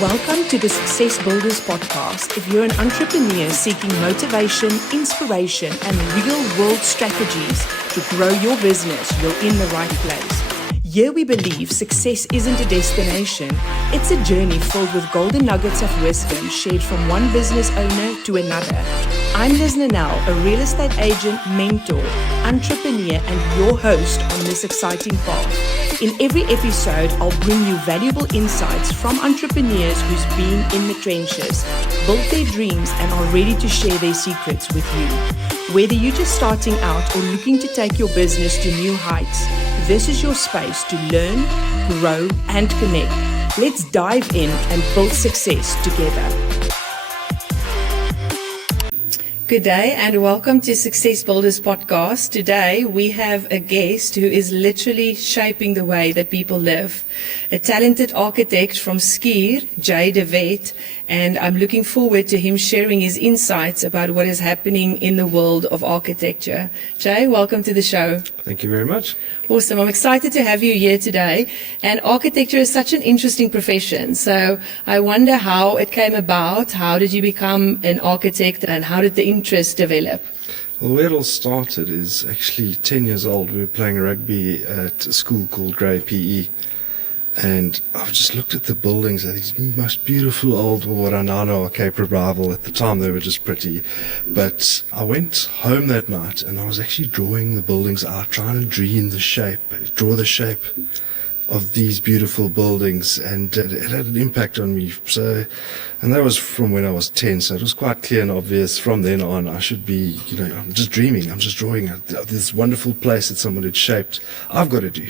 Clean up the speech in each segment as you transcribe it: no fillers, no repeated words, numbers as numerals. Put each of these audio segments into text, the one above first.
Welcome to the Success Builders podcast. If you're an entrepreneur seeking motivation, inspiration, and real-world strategies to grow your business, you're in the right place. Here we believe success isn't a destination, it's a journey filled with golden nuggets of wisdom shared from one business owner to another. I'm Lizna Nel, a real estate agent, mentor, entrepreneur, and your host on this exciting path. In every episode, I'll bring you valuable insights from entrepreneurs who's been in the trenches, built their dreams, and are ready to share their secrets with you. Whether you're just starting out or looking to take your business to new heights, this is your space to learn, grow, and connect. Let's dive in and build success together. Good day and welcome to Success Builders podcast. Today we have a guest who is literally shaping the way that people live. A talented architect from Schuur, Jay de Wet, and I'm looking forward to him sharing his insights about what is happening in the world of architecture. Jay, welcome to the show. Thank you very much. Awesome. I'm excited to have you here today. And architecture is such an interesting profession. So I wonder how it came about. How did you become an architect and how did the interest develop? Well, where it all started is actually 10 years old. We were playing rugby at a school called Grey PE. And I've just looked at the buildings, these most beautiful old, what I now know are Cape Revival. At the time they were just pretty. But I went home that night and I was actually drawing the buildings out, trying to draw the shape of these beautiful buildings, and it had an impact on me. So, and that was from when I was 10, so it was quite clear and obvious from then on I should be, I'm just dreaming, I'm just drawing this wonderful place that someone had shaped. I've got to do.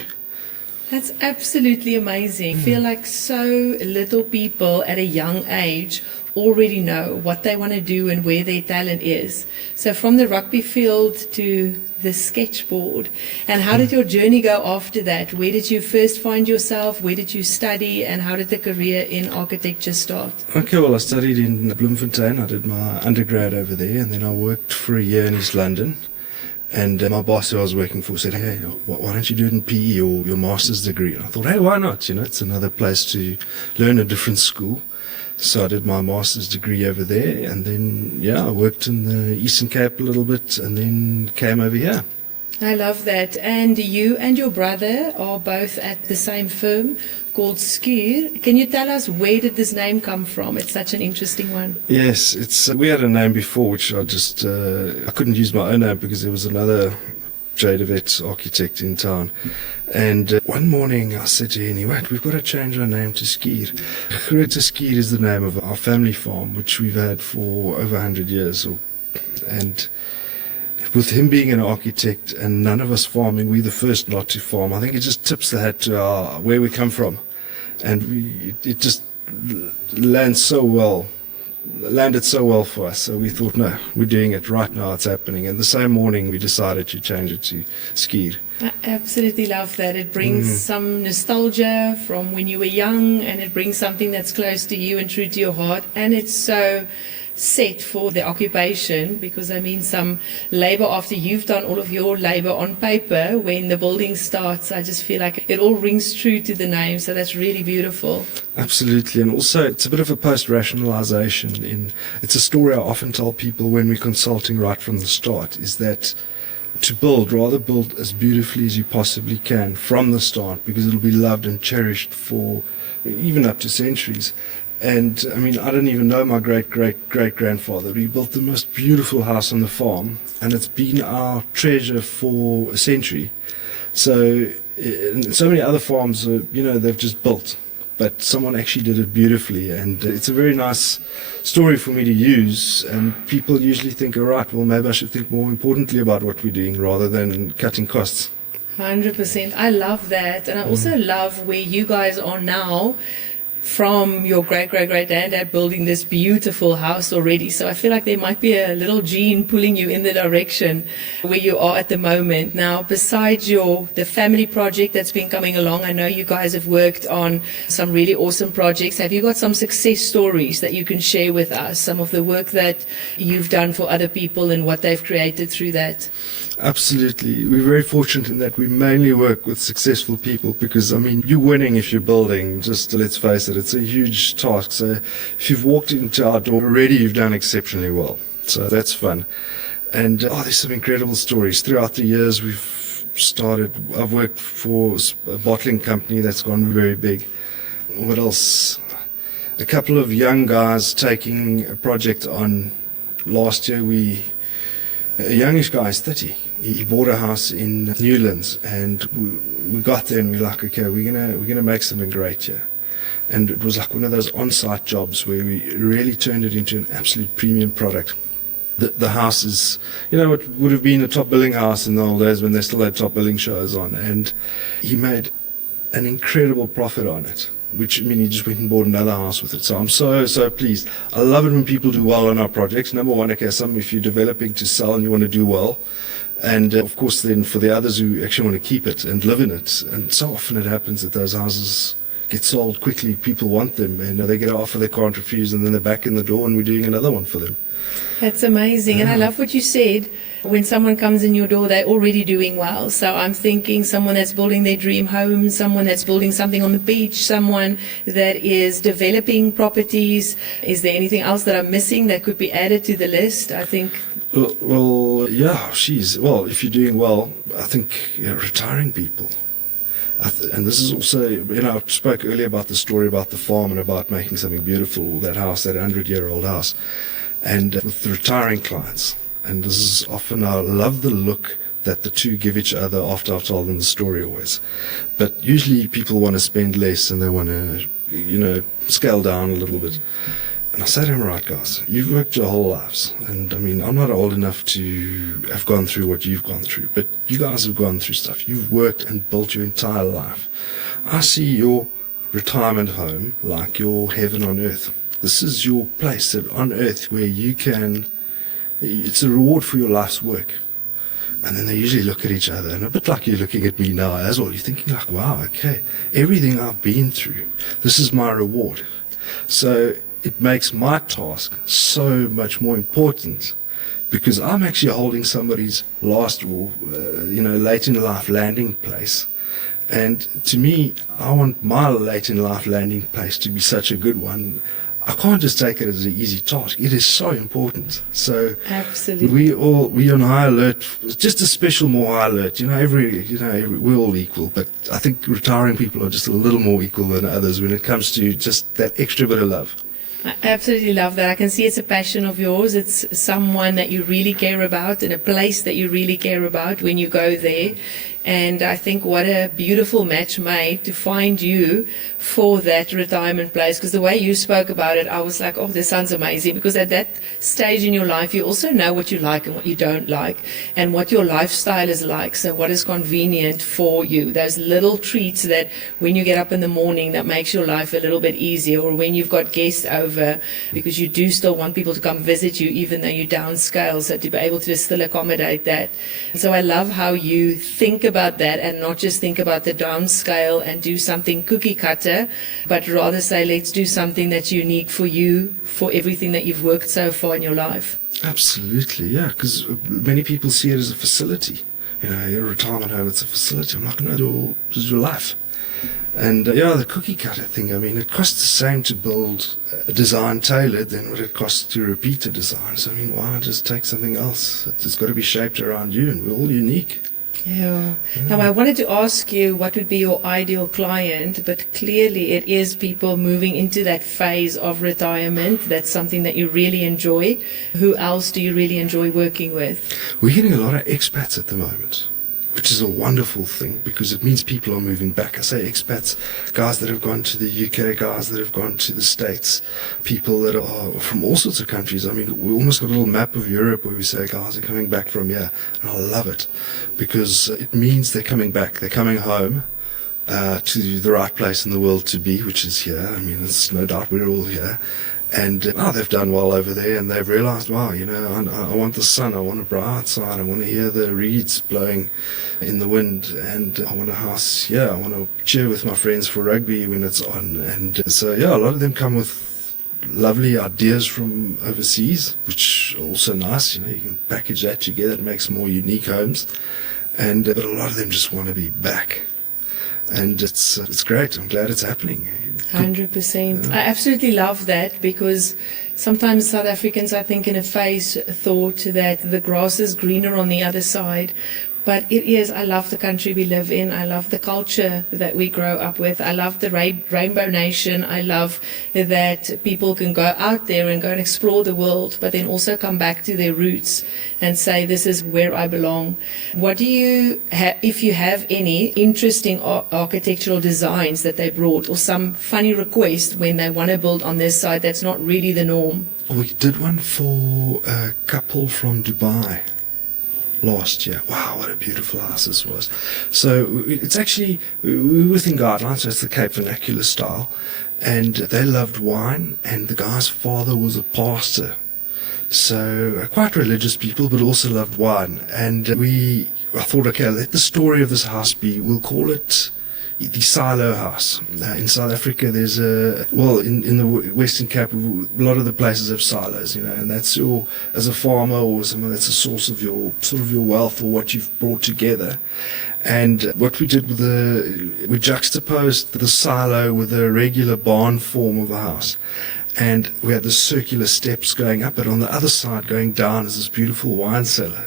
That's absolutely amazing. I feel like so little people at a young age already know what they want to do and where their talent is. So from the rugby field to the sketchboard, and how did your journey go after that? Where did you first find yourself? Where did you study? And how did the career in architecture start? Okay, well, I studied in Bloemfontein. I did my undergrad over there, and then I worked for a year in East London. And my boss who I was working for said, hey, why don't you do it in PE or your master's degree? And I thought, hey, why not? It's another place to learn, a different school. So I did my master's degree over there, and then, I worked in the Eastern Cape a little bit, and then came over here. I love that. And you and your brother are both at the same firm called Schuur. Can you tell us, where did this name come from? It's such an interesting one. Yes, we had a name before, which I couldn't use my own name because there was another Jay de Wet architect in town. And one morning I said to him, we've got to change our name to Schuur. Schuur is the name of our family farm, which we've had for over 100 years. And with him being an architect and none of us farming, we're the first not to farm. I think it just tips the hat to where we come from. And it just landed so well for us. So we thought, no, we're doing it right now, it's happening. And the same morning we decided to change it to Schuur. I absolutely love that. It brings some nostalgia from when you were young, and it brings something that's close to you and true to your heart. And it's so set for the occupation, because some labor after you've done all of your labor on paper, when the building starts, I just feel like it all rings true to the name. So that's really beautiful. Absolutely. And also it's a bit of a post-rationalization. It's a story I often tell people when we're consulting right from the start, is that to rather build as beautifully as you possibly can from the start, because it'll be loved and cherished for even up to centuries. And I don't even know my great-great-great-grandfather. He built the most beautiful house on the farm, and it's been our treasure for a century. So many other farms, they've just built, but someone actually did it beautifully, and it's a very nice story for me to use. And people usually think, all right, well, maybe I should think more importantly about what we're doing rather than cutting costs. 100%. I love that. And I also love where you guys are now, from your great-great-great-granddad building this beautiful house already. So I feel like there might be a little gene pulling you in the direction where you are at the moment. Now, besides the family project that's been coming along, I know you guys have worked on some really awesome projects. Have you got some success stories that you can share with us? Some of the work that you've done for other people and what they've created through that? Absolutely. We're very fortunate in that we mainly work with successful people because, I mean, you're winning if you're building. Just let's face it, it's a huge task. So if you've walked into our door already, you've done exceptionally well. So that's fun. And there's some incredible stories. Throughout the years, I've worked for a bottling company that's gone very big. What else? A couple of young guys taking a project on. Last year, a youngish guy is 30. He bought a house in Newlands, and we got there and we're like, okay, we're gonna make something great here. And it was like one of those on-site jobs where we really turned it into an absolute premium product. The house is, it would have been a top billing house in the old days when they still had top billing shows on, and he made an incredible profit on it. Which, I mean, he just went and bought another house with it. So I'm so pleased. I love it when people do well on our projects. Number one, okay, if you're developing to sell and you want to do well. And, of course, then for the others who actually want to keep it and live in it. And so often it happens that those houses get sold quickly. People want them. And they get an offer they can't refuse. And then they're back in the door and we're doing another one for them. That's amazing. And I love what you said. When someone comes in your door, they're already doing well. So I'm thinking someone that's building their dream home, someone that's building something on the beach, someone that is developing properties. Is there anything else that I'm missing that could be added to the list? I think. Well, yeah, if you're doing well, I think retiring people. And this is also, I spoke earlier about the story about the farm and about making something beautiful, that house, that 100-year-old house. And with the retiring clients. And this is often, I love the look that the two give each other after I've told them the story always. But usually people want to spend less and they want to, scale down a little bit. And I say to them, right, guys, you've worked your whole lives. And I mean, I'm not old enough to have gone through what you've gone through, but you guys have gone through stuff. You've worked and built your entire life. I see your retirement home like your heaven on earth. This is your place on earth where it's a reward for your life's work. And then they usually look at each other, and a bit like you're looking at me now as well. You're thinking like, wow, okay, everything I've been through, this is my reward. So it makes my task so much more important because I'm actually holding somebody's last, late in life landing place. And to me, I want my late in life landing place to be such a good one. I can't just take it as an easy task. It is so important. So absolutely, we on high alert. Just a special more high alert. We're all equal, but I think retiring people are just a little more equal than others when it comes to just that extra bit of love. I absolutely love that. I can see it's a passion of yours. It's someone that you really care about and a place that you really care about when you go there. And I think what a beautiful match made to find you for that retirement place. Because the way you spoke about it, I was like, oh, this sounds amazing. Because at that stage in your life, you also know what you like and what you don't like and what your lifestyle is like. So what is convenient for you. Those little treats that when you get up in the morning, that makes your life a little bit easier. Or when you've got guests over, because you do still want people to come visit you, even though you downscale. So to be able to still accommodate that. So I love how you think about that and not just think about the downscale and do something cookie cutter, but rather say, let's do something that's unique for you, for everything that you've worked so far in your life. Absolutely, yeah, because many people see it as a facility. A retirement home, it's a facility. I'm like, no, this is your life. And the cookie cutter thing, I mean, it costs the same to build a design tailored than what it costs to repeat a design. So, I mean, why not just take something else? It's got to be shaped around you, and we're all unique. Yeah. Now, I wanted to ask you what would be your ideal client, but clearly it is people moving into that phase of retirement. That's something that you really enjoy. Who else do you really enjoy working with? We're getting a lot of expats at the moment, which is a wonderful thing because it means people are moving back. I say expats, guys that have gone to the UK, guys that have gone to the States, people that are from all sorts of countries. I mean, we almost got a little map of Europe where we say guys are coming back from here. And I love it because it means they're coming back. They're coming home to the right place in the world to be, which is here. I mean, there's no doubt we're all here. And they've done well over there, and they've realized, wow, I want the sun, I want a bright side, I want to hear the reeds blowing in the wind, and I want a house, I want to cheer with my friends for rugby when it's on. And so, a lot of them come with lovely ideas from overseas, which are also nice. You can package that together. It makes more unique homes. But a lot of them just want to be back. And it's great. I'm glad it's happening. 100%. I absolutely love that, because sometimes South Africans, I think, in a phase thought that the grass is greener on the other side. But it is. I love the country we live in. I love the culture that we grow up with. I love the Rainbow Nation. I love that people can go out there and go and explore the world, but then also come back to their roots and say, this is where I belong. What do you have, if you have any interesting architectural designs that they brought, or some funny request when they want to build on this side that's not really the norm? We did one for a couple from Dubai last year. Wow, what a beautiful house this was. So it's actually, we were within guidelines, so it's the Cape Vernacular style, and they loved wine, and the guy's father was a pastor. So quite religious people, but also loved wine. And I thought, okay, let the story of this house be, we'll call it the silo house. In South Africa, there's in the Western Cape, a lot of the places have silos, and that's as a farmer or someone, that's a source of your wealth or what you've brought together. And what we did we juxtaposed the silo with a regular barn form of a house. And we had the circular steps going up, but on the other side going down is this beautiful wine cellar,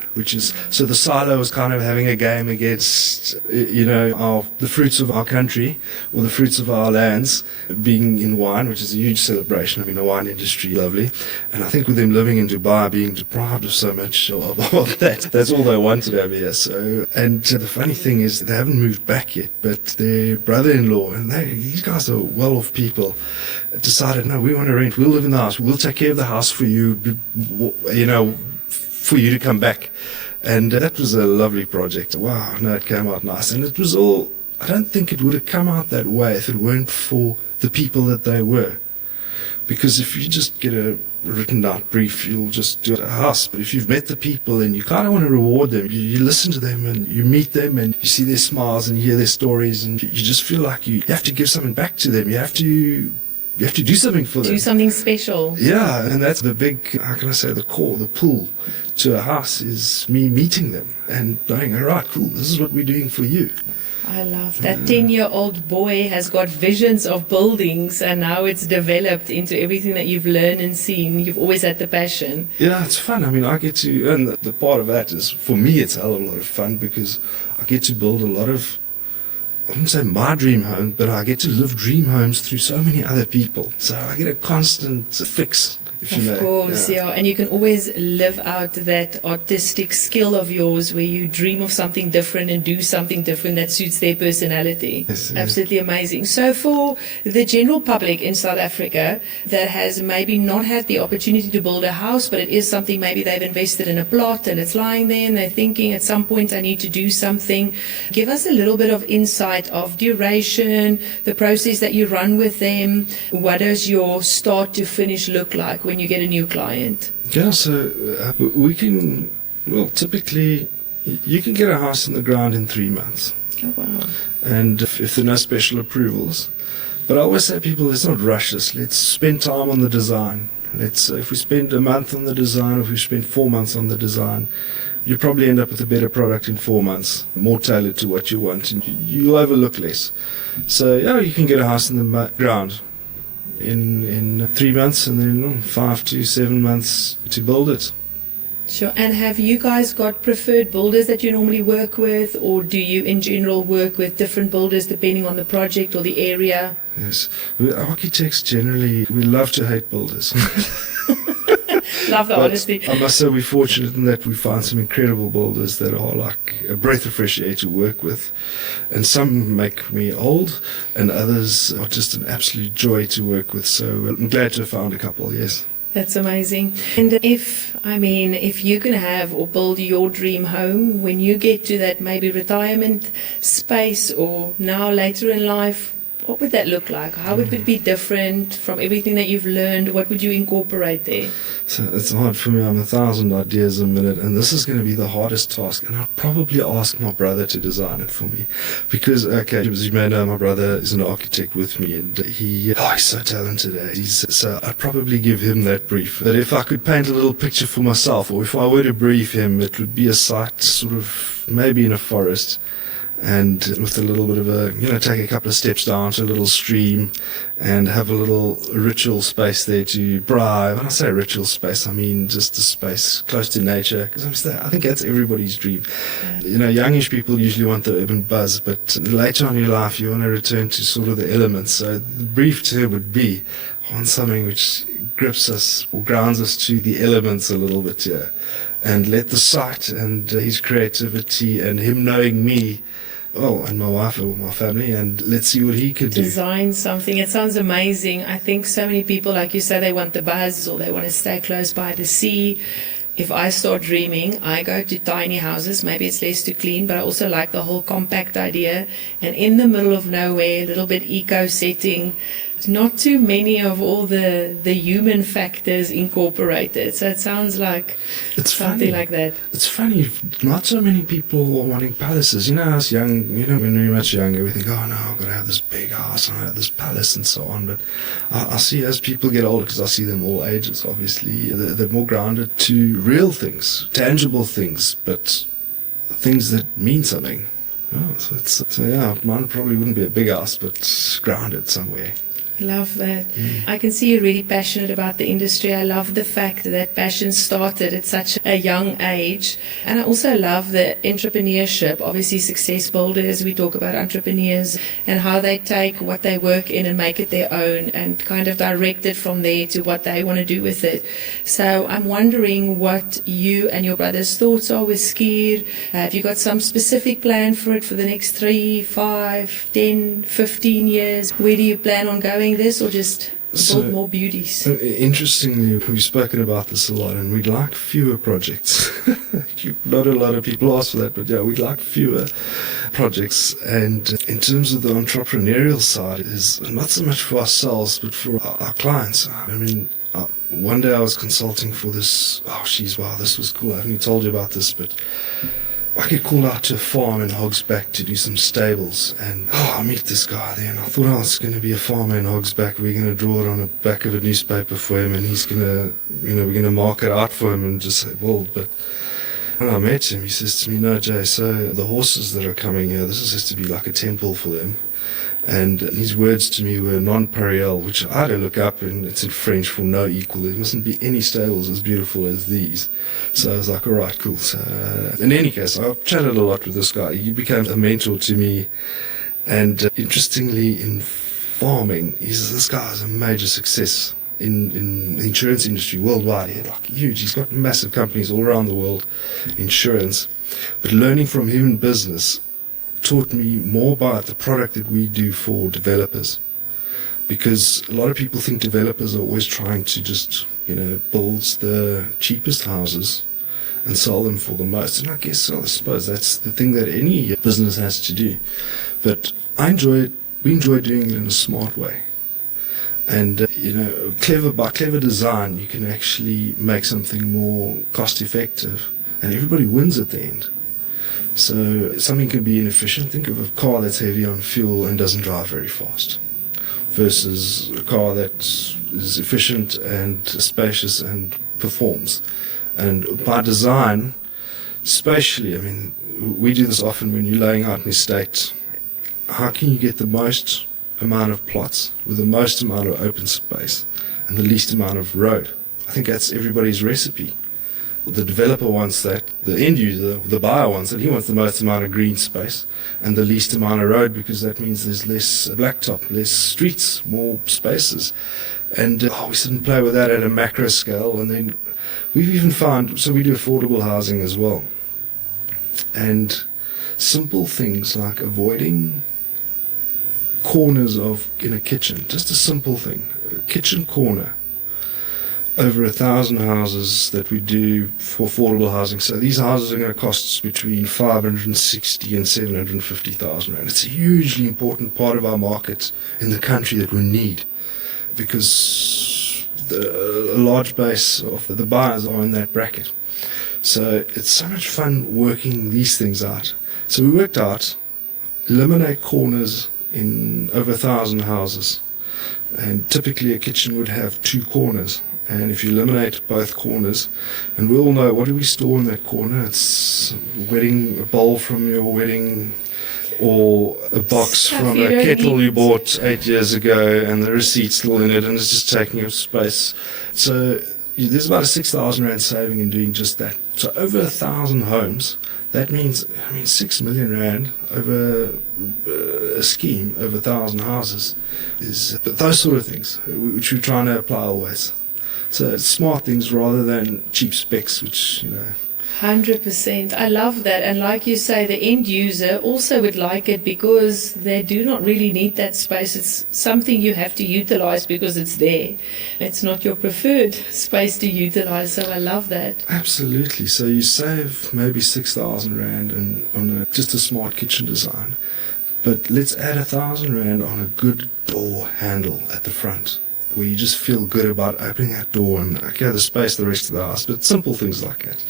so the silo was kind of having a game against, the fruits of our country, or the fruits of our lands being in wine, which is a huge celebration. I mean, the wine industry, lovely. And I think with them living in Dubai, being deprived of so much of that, that's all they wanted over here. So, and the funny thing is, they haven't moved back yet, but their brother-in-law, and these guys are well-off people, decided, no, we want to rent, we'll live in the house, we'll take care of the house for you, for you to come back. And that was a lovely project. Wow, no, it came out nice. And it was all, I don't think it would have come out that way if it weren't for the people that they were. Because if you just get a written out brief, you'll just do it at a house. But if you've met the people and you kind of want to reward them, you listen to them and you meet them and you see their smiles and you hear their stories, and you just feel like you have to give something back to them. You have to do something for them. Do something special. Yeah, and that's the big, how can I say, the core, the pull to a house is me meeting them and going, all right, cool, this is what we're doing for you. I love that. 10-year-old boy has got visions of buildings, and now it's developed into everything that you've learned and seen. You've always had the passion. Yeah, it's fun. I mean, I get to, and the part of that is, for me, it's a hell of a lot of fun, because I get to build a lot of, I wouldn't say my dream home, but I get to live dream homes through so many other people. So I get a constant fix, if you know. Of course, yeah. And you can always live out that artistic skill of yours where you dream of something different and do something different that suits their personality. Yes, absolutely amazing. So for the general public in South Africa that has maybe not had the opportunity to build a house, but it is something maybe they've invested in a plot and it's lying there and they're thinking at some point I need to do something, give us a little bit of insight of duration, the process that you run with them. What does your start to finish look like when you get a new client? Yeah, so we can, typically you can get a house in the ground in 3 months. Oh, wow. And if there are no special approvals. But I always say to people, let's not rush this. Let's spend time on the design. If we spend a month on the design, if we spend 4 months on the design, you'll probably end up with a better product in 4 months, more tailored to what you want, and you'll overlook less. So, yeah, you can get a house in the ground in 3 months, and then 5 to 7 months to build it. Sure. And have you guys got preferred builders that you normally work with, or do you in general work with different builders depending on the project or the area? Yes. Architects generally, we love to hate builders. Love the honesty. I must say we're fortunate in that we find some incredible builders that are like a breath of fresh air to work with. And some make me old, and others are just an absolute joy to work with. So I'm glad to have found a couple, yes. That's amazing. And if you can have or build your dream home, when you get to that maybe retirement space or now later in life, What would that look like? How would it be different from everything that you've learned? What would you incorporate there? So it's hard for me. I'm 1,000 ideas a minute, and this is going to be the hardest task. And I'll probably ask my brother to design it for me, because as you may know, my brother is an architect with me, and he's so talented. So I'd probably give him that brief. But if I could paint a little picture for myself, or if I were to brief him, it would be a site sort of maybe in a forest, and with a little bit of take a couple of steps down to a little stream and have a little ritual space there to braai. When I say ritual space, I mean just a space close to nature, because I think that's everybody's dream. Yeah. Youngish people usually want the urban buzz, but later on in your life you want to return to sort of the elements. So the brief term would be, I want something which grips us or grounds us to the elements a little bit here, and let the site and his creativity and him knowing me, and my wife or my family, and let's see what he could do. Design something. It sounds amazing. I think so many people, like you say, they want the buzz or they want to stay close by the sea. If I start dreaming, I go to tiny houses. Maybe it's less to clean, but I also like the whole compact idea. And in the middle of nowhere, a little bit eco setting, not too many of all the human factors incorporated. So it sounds like it's something funny. Like that. It's funny, not so many people are wanting palaces. Us young, when we're much younger, we think, oh no, I've got to have this big house and I have this palace and so on. But I see as people get older, because I see them all ages, obviously, they're more grounded to real things, tangible things, but things that mean something. Mine probably wouldn't be a big house, but grounded somewhere. Love that. I can see you're really passionate about the industry. I love the fact that passion started at such a young age. And I also love the entrepreneurship. Obviously, success builders, we talk about entrepreneurs and how they take what they work in and make it their own and kind of direct it from there to what they want to do with it. So I'm wondering what you and your brother's thoughts are with Schuur. Have you got some specific plan for it for the next 3, 5, 10, 15 years? Where do you plan on going this, or just build more beauties? Interestingly, we've spoken about this a lot, and we'd like fewer projects. Not a lot of people ask for that, but we'd like fewer projects. And in terms of the entrepreneurial side, is not so much for ourselves, but for our clients. One day I was consulting for this. This was cool. I haven't even told you about this, but I get called out to a farm in Hogsback to do some stables, and I meet this guy there, and I thought, it's going to be a farmer in Hogsback. We're going to draw it on the back of a newspaper for him, and he's going to, we're going to mark it out for him and just say, but when I met him, he says to me, no, Jay, so the horses that are coming here, this has to be like a temple for them. And his words to me were non pareil, which I had to look up, and it's in French for no equal. There mustn't be any stables as beautiful as these. So I was like, all right, cool. So in any case, I chatted a lot with this guy. He became a mentor to me. And interestingly, in farming, this guy is a major success in the insurance industry worldwide. Huge. He's got massive companies all around the world, insurance. But learning from him in business taught me more about the product that we do for developers, because a lot of people think developers are always trying to just build the cheapest houses and sell them for the most, and I suppose that's the thing that any business has to do. But we enjoy doing it in a smart way, and by clever design you can actually make something more cost effective, and everybody wins at the end. So something can be inefficient. Think of a car that's heavy on fuel and doesn't drive very fast, versus a car that is efficient and spacious and performs. And by design, spatially, we do this often when you're laying out an estate. How can you get the most amount of plots with the most amount of open space and the least amount of road? I think that's everybody's recipe. The developer wants that, the end user, the buyer wants it. He wants the most amount of green space and the least amount of road, because that means there's less blacktop, less streets, more spaces. And we sit and play with that at a macro scale. And then we've even found, so we do affordable housing as well. And simple things like avoiding corners in a kitchen, just a simple thing, a kitchen corner. over 1,000 houses that we do for affordable housing. So these houses are going to cost between 560 and 750,000 rand. It's a hugely important part of our market in the country that we need, because a large base of the buyers are in that bracket. So it's so much fun working these things out. So we worked out, eliminate corners in over 1,000 houses. And typically a kitchen would have 2 corners. And if you eliminate both corners, and we all know, what do we store in that corner? It's a bowl from your wedding, or a box Stuff from you a don't kettle need. you bought 8 years ago, and the receipt's still in it, and it's just taking up space. So there's about a 6,000 rand saving in doing just that. So over 1,000 homes, that means 6 million rand over a scheme over 1,000 houses. But those sort of things which we're trying to apply always. So it's smart things rather than cheap specs, which 100%. I love that. And like you say, the end user also would like it because they do not really need that space. It's something you have to utilize because it's there. It's not your preferred space to utilize. So I love that. Absolutely. So you save maybe 6,000 rand on just a smart kitchen design. But let's add 1,000 rand on a good door handle at the front, where you just feel good about opening that door and the space the rest of the house. But simple things like that,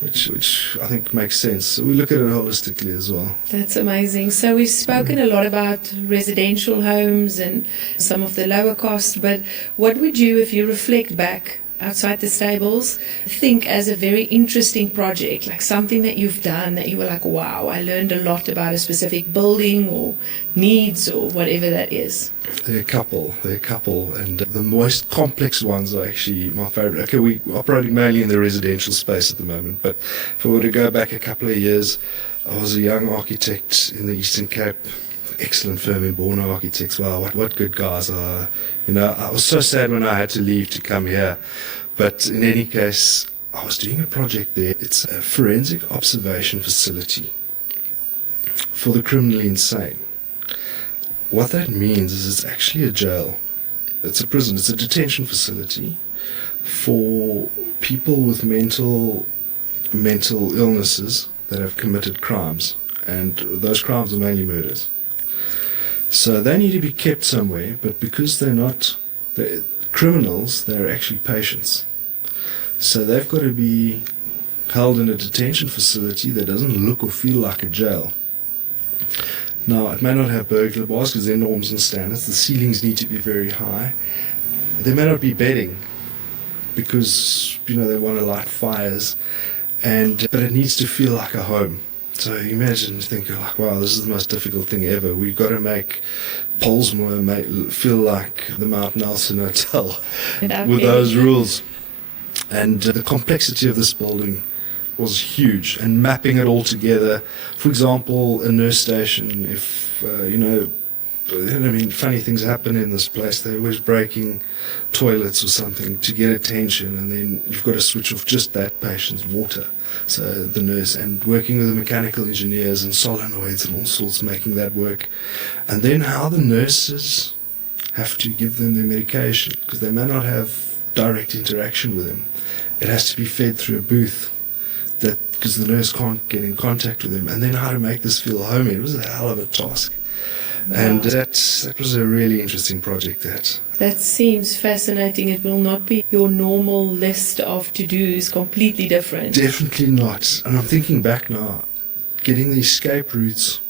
which I think makes sense. So we look at it holistically as well. That's amazing. So we've spoken a lot about residential homes and some of the lower costs, but what would you, if you reflect back outside the stables, think as a very interesting project, like something that you've done that you were like, wow, I learned a lot about a specific building or needs or whatever that is? There are a couple, and the most complex ones are actually my favorite. Okay, we're operating mainly in the residential space at the moment, but if I were to go back a couple of years, I was a young architect in the Eastern Cape, excellent firm in Borno Architects. Wow, what good guys are. I was so sad when I had to leave to come here, but in any case, I was doing a project there. It's a forensic observation facility for the criminally insane. What that means is it's actually a jail. It's a prison. It's a detention facility for people with mental illnesses that have committed crimes, and those crimes are mainly murders. So they need to be kept somewhere, but because they're criminals, they're actually patients. So they've got to be held in a detention facility that doesn't look or feel like a jail. Now, it may not have burglar bars because they're norms and standards. The ceilings need to be very high. There may not be bedding because, they want to light fires, but it needs to feel like a home. So imagine thinking like, wow, this is the most difficult thing ever. We've got to make Polsmoor feel like the Mount Nelson Hotel with those rules. And the complexity of this building was huge, and mapping it all together. For example, a nurse station, if, funny things happen in this place. They're always breaking toilets or something to get attention, and then you've got to switch off just that patient's water. So the nurse, and working with the mechanical engineers and solenoids and all sorts, making that work. And then how the nurses have to give them their medication, because they may not have direct interaction with them. It has to be fed through a booth, because the nurse can't get in contact with them. And then how to make this feel homey. It was a hell of a task. And that was a really interesting project. That seems fascinating. It will not be your normal list of to-dos, completely different. Definitely not. And I'm thinking back now, getting the escape routes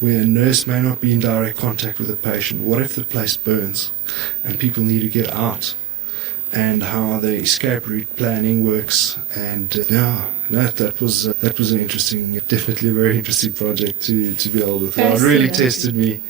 where a nurse may not be in direct contact with a patient. What if the place burns and people need to get out? And how the escape route planning works. And that was an interesting, definitely a very interesting project to build with. It really tested me,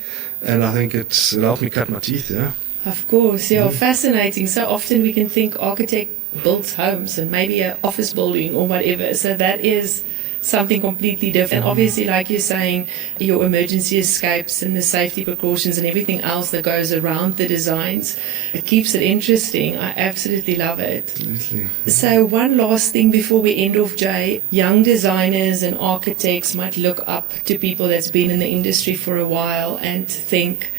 and I think it helped me cut my teeth. Yeah. Of course, fascinating. So often we can think architect builds homes and maybe an office building or whatever. So that is something completely different. And obviously, like you're saying, your emergency escapes and the safety precautions and everything else that goes around the designs, it keeps it interesting. I absolutely love it. Absolutely. So one last thing before we end off, Jay. Young designers and architects might look up to people that's been in the industry for a while and think,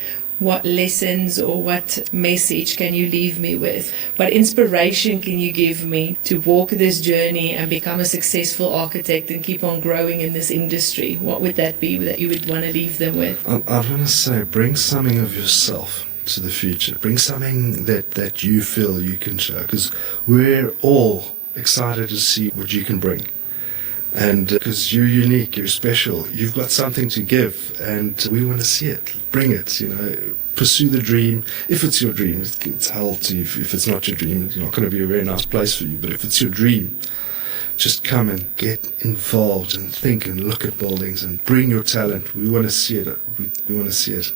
what lessons or what message can you leave me with? What inspiration can you give me to walk this journey and become a successful architect and keep on growing in this industry? What would that be that you would want to leave them with? I'm going to say, bring something of yourself to the future. Bring something that you feel you can show, because we're all excited to see what you can bring. And because you're unique, you're special, you've got something to give, and we want to see it. Bring it, pursue the dream. If it's your dream, it's hell to you. If it's not your dream, it's not going to be a very nice place for you. But if it's your dream, just come and get involved and think and look at buildings and bring your talent. We want to see it. We want to see it.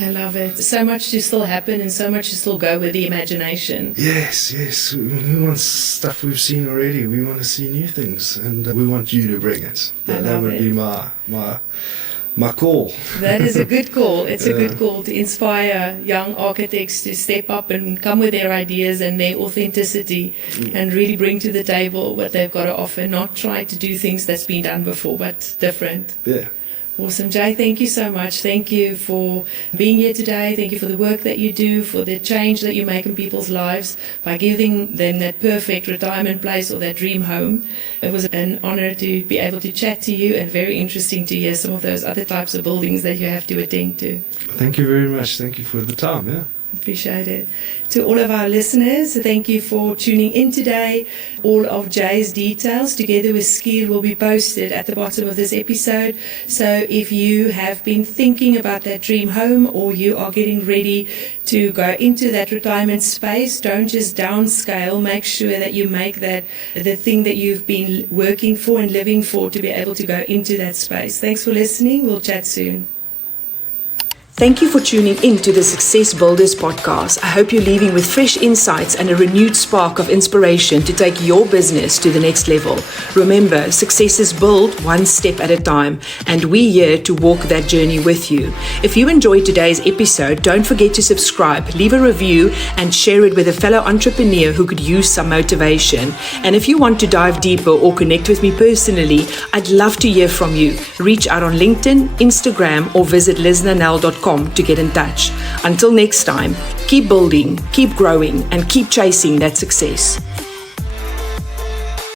I love it. So much to still happen and so much to still go with the imagination. Yes. We want stuff we've seen already. We want to see new things, and we want you to bring it. That would be my call. That is a good call. It's a good call to inspire young architects to step up and come with their ideas and their authenticity and really bring to the table what they've got to offer, not try to do things that's been done before, but different. Yeah. Awesome. Jay, thank you so much. Thank you for being here today. Thank you for the work that you do, for the change that you make in people's lives by giving them that perfect retirement place or that dream home. It was an honor to be able to chat to you, and very interesting to hear some of those other types of buildings that you have to attend to. Thank you very much. Thank you for the time. Yeah. Appreciate it. To all of our listeners, thank you for tuning in today. All of Jay's details, together with Schuur, will be posted at the bottom of this episode. So if you have been thinking about that dream home, or you are getting ready to go into that retirement space, don't just downscale. Make sure that you make that the thing that you've been working for and living for to be able to go into that space. Thanks for listening. We'll chat soon. Thank you for tuning in to the Success Builders podcast. I hope you're leaving with fresh insights and a renewed spark of inspiration to take your business to the next level. Remember, success is built one step at a time, and we're here to walk that journey with you. If you enjoyed today's episode, don't forget to subscribe, leave a review, and share it with a fellow entrepreneur who could use some motivation. And if you want to dive deeper or connect with me personally, I'd love to hear from you. Reach out on LinkedIn, Instagram, or visit liznanel.com to get in touch. Until next time, keep building, keep growing, and keep chasing that success.